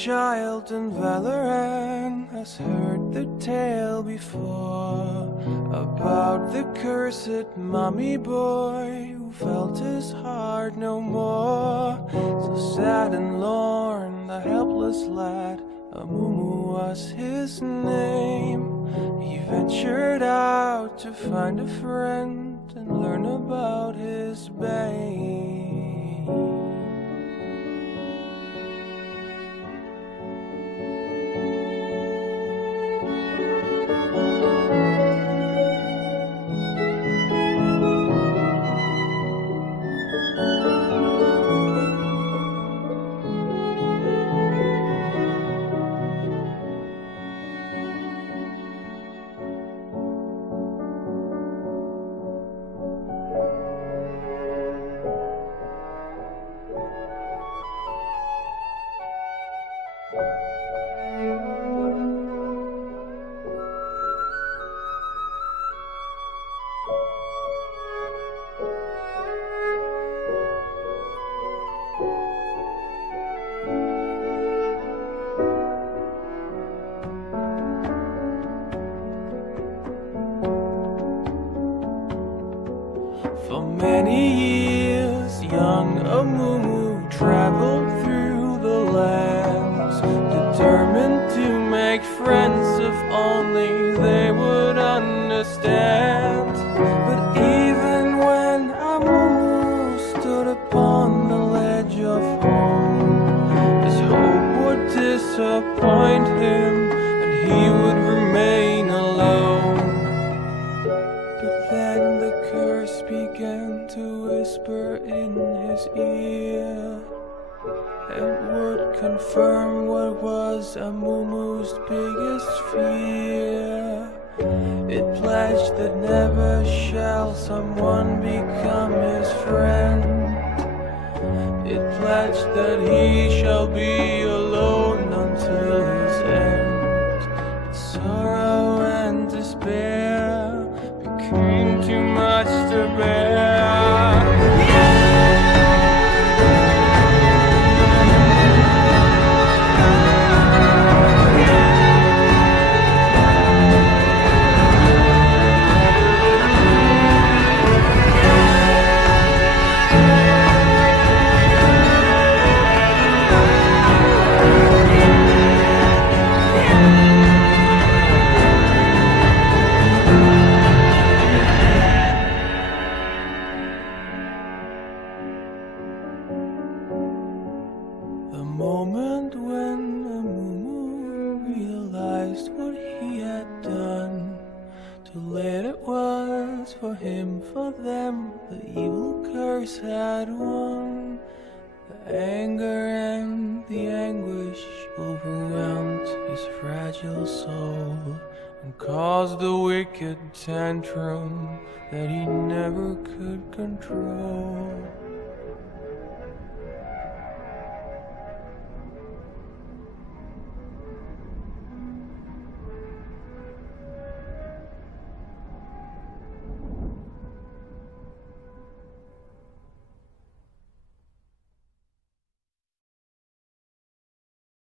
child and Valoran has heard the tale before about the cursed mummy boy who felt his heart no more. So sad and lorn, the helpless lad, Amumu was his name. He ventured out to find a friend and learn about his bane. For many years, young Amumu traveled through the lands, determined to make friends if only they would understand. But even when Amumu stood upon the ledge of home, his hope would disappoint him and he would remain alone. But then the curse began to whisper in his ear. It would confirm what was Amumu's biggest fear. It pledged that never shall someone become his friend. It pledged that he shall be alone until his end. Sorrow and despair became too much to bear. The moment when Amumu realized what he had done, too late it was for him, for them, the evil curse had won. The anger and the anguish overwhelmed his fragile soul and caused a wicked tantrum that he never could control.